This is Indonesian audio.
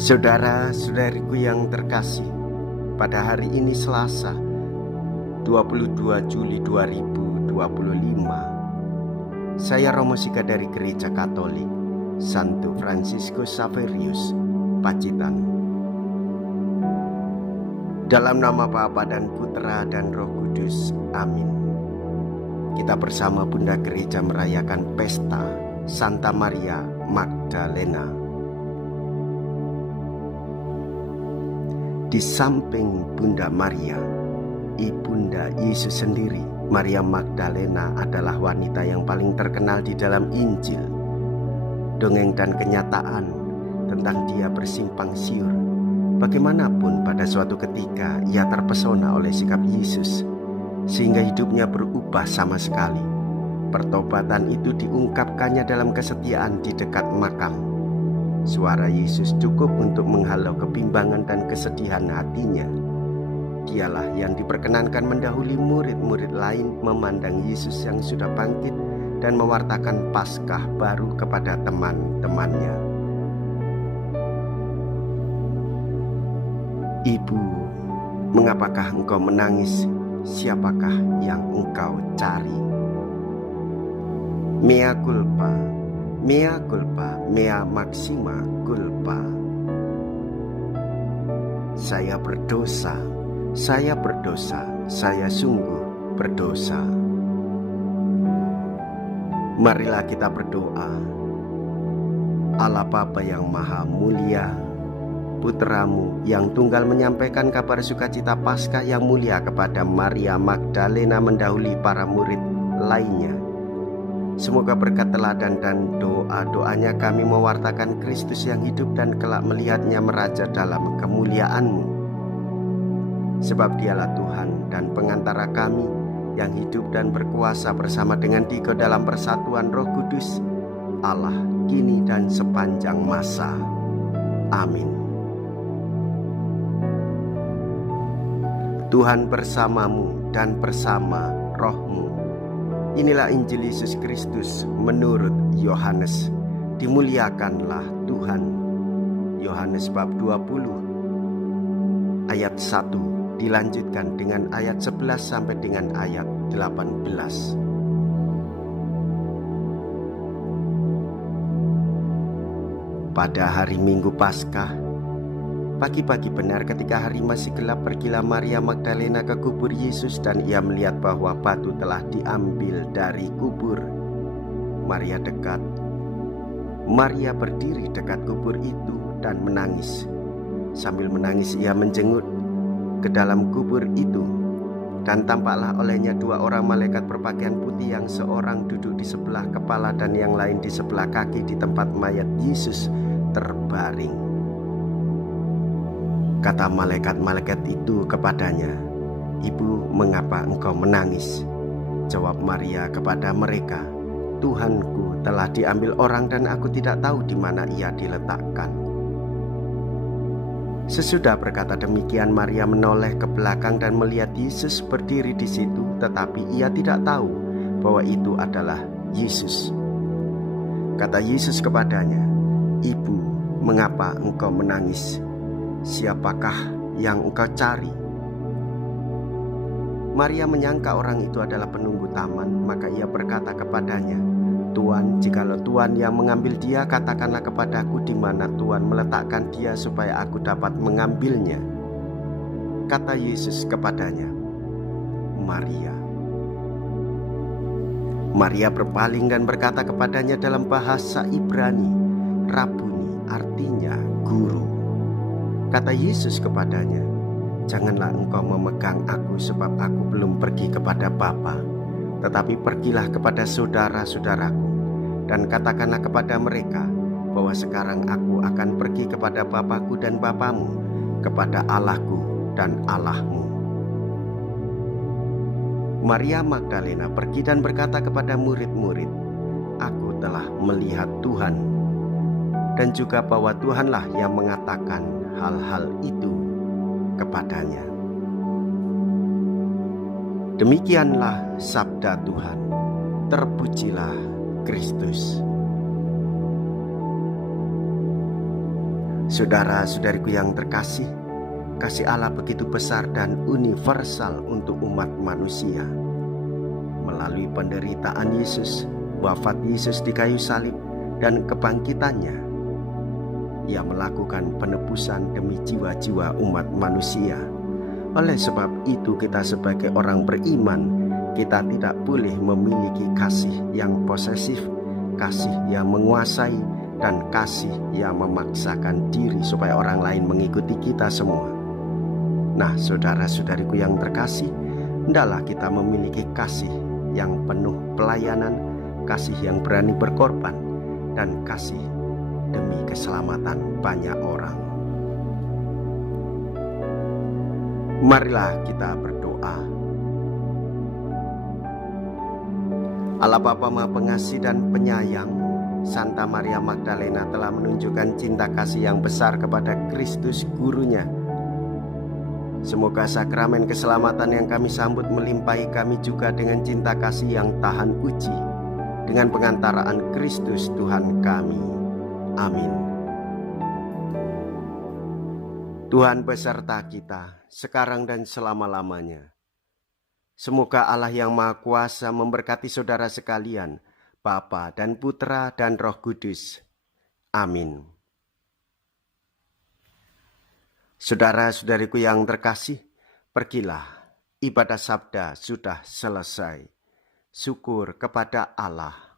Saudara-saudariku yang terkasih, pada hari ini Selasa 22 Juli 2025, saya Romo Sika dari Gereja Katolik Santo Fransiskus Xaverius, Pacitan. Dalam nama Bapa dan Putra dan Roh Kudus, amin. Kita bersama Bunda Gereja merayakan pesta Santa Maria Magdalena. Di samping Bunda Maria, Ibunda Yesus sendiri, Maria Magdalena adalah wanita yang paling terkenal di dalam Injil. Dongeng dan kenyataan tentang dia bersimpang siur. Bagaimanapun pada suatu ketika ia terpesona oleh sikap Yesus, sehingga hidupnya berubah sama sekali. Pertobatan itu diungkapkannya dalam kesetiaan di dekat makam. Suara Yesus cukup untuk menghalau kebimbangan dan kesedihan hatinya. Dialah yang diperkenankan mendahului murid-murid lain memandang Yesus yang sudah bangkit dan mewartakan Paskah baru kepada teman-temannya. Ibu, mengapakah engkau menangis? Siapakah yang engkau cari? Mea culpa, mea culpa, mea maxima culpa. Saya berdosa, saya berdosa, saya sungguh berdosa. Marilah kita berdoa. Allah Bapa yang Maha Mulia, Putramu yang tunggal menyampaikan kabar sukacita Paskah yang mulia kepada Maria Magdalena mendahului para murid lainnya. Semoga berkat teladan dan doa-doanya kami mewartakan Kristus yang hidup dan kelak melihatnya meraja dalam kemuliaan-Mu. Sebab Dialah Tuhan dan pengantara kami yang hidup dan berkuasa bersama dengan Dia dalam persatuan Roh Kudus, Allah kini dan sepanjang masa. Amin. Tuhan bersamamu dan bersama rohmu. Inilah Injil Yesus Kristus menurut Yohanes. Dimuliakanlah Tuhan. Yohanes bab 20 ayat 1 dilanjutkan dengan ayat 11 sampai dengan ayat 18. Pada hari Minggu Paskah, pagi-pagi benar ketika hari masih gelap, pergilah Maria Magdalena ke kubur Yesus dan ia melihat bahwa batu telah diambil dari kubur. Maria berdiri dekat kubur itu dan menangis. Sambil menangis ia menjenguk ke dalam kubur itu, dan tampaklah olehnya dua orang malaikat berpakaian putih, yang seorang duduk di sebelah kepala dan yang lain di sebelah kaki di tempat mayat Yesus terbaring. Kata malaikat-malaikat itu kepadanya, "Ibu, mengapa engkau menangis?" Jawab Maria kepada mereka, "Tuhanku telah diambil orang dan aku tidak tahu di mana ia diletakkan." Sesudah berkata demikian, Maria menoleh ke belakang dan melihat Yesus berdiri di situ, tetapi ia tidak tahu bahwa itu adalah Yesus. Kata Yesus kepadanya, "Ibu, mengapa engkau menangis? Siapakah yang engkau cari?" Maria menyangka orang itu adalah penunggu taman, maka ia berkata kepadanya, "Tuan, jikalau Tuan yang mengambil dia, katakanlah kepadaku di mana Tuan meletakkan dia supaya aku dapat mengambilnya." Kata Yesus kepadanya, "Maria." Maria berpaling dan berkata kepadanya dalam bahasa Ibrani, "Rabuni," artinya guru. Kata Yesus kepadanya, "Janganlah engkau memegang aku, sebab aku belum pergi kepada Bapa. Tetapi pergilah kepada saudara-saudaraku dan katakanlah kepada mereka bahwa sekarang aku akan pergi kepada Bapakku dan Bapamu, kepada Allahku dan Allahmu." Maria Magdalena pergi dan berkata kepada murid-murid, "Aku telah melihat Tuhan," dan juga bahwa Tuhanlah yang mengatakan hal-hal itu kepadanya. Demikianlah sabda Tuhan. Terpujilah Kristus. Saudara-saudariku yang terkasih, kasih Allah begitu besar dan universal untuk umat manusia. Melalui penderitaan Yesus, wafat Yesus di kayu salib, dan kebangkitannya, Ia melakukan penebusan demi jiwa-jiwa umat manusia. Oleh sebab itu, kita sebagai orang beriman, kita tidak boleh memiliki kasih yang posesif, kasih yang menguasai, dan kasih yang memaksakan diri supaya orang lain mengikuti kita semua. Nah, saudara-saudariku yang terkasih, hendaklah kita memiliki kasih yang penuh pelayanan, kasih yang berani berkorban, dan kasih demi keselamatan banyak orang. Marilah kita berdoa. Allah Bapa Maha Pengasih dan Penyayang, Santa Maria Magdalena telah menunjukkan cinta kasih yang besar kepada Kristus gurunya. Semoga sakramen keselamatan yang kami sambut melimpahi kami juga dengan cinta kasih yang tahan uji, dengan pengantaraan Kristus Tuhan kami. Amin. Tuhan beserta kita, sekarang dan selama-lamanya. Semoga Allah yang Maha Kuasa memberkati saudara sekalian, Bapa dan Putra dan Roh Kudus. Amin. Saudara-saudariku yang terkasih, pergilah, ibadah sabda sudah selesai. Syukur kepada Allah.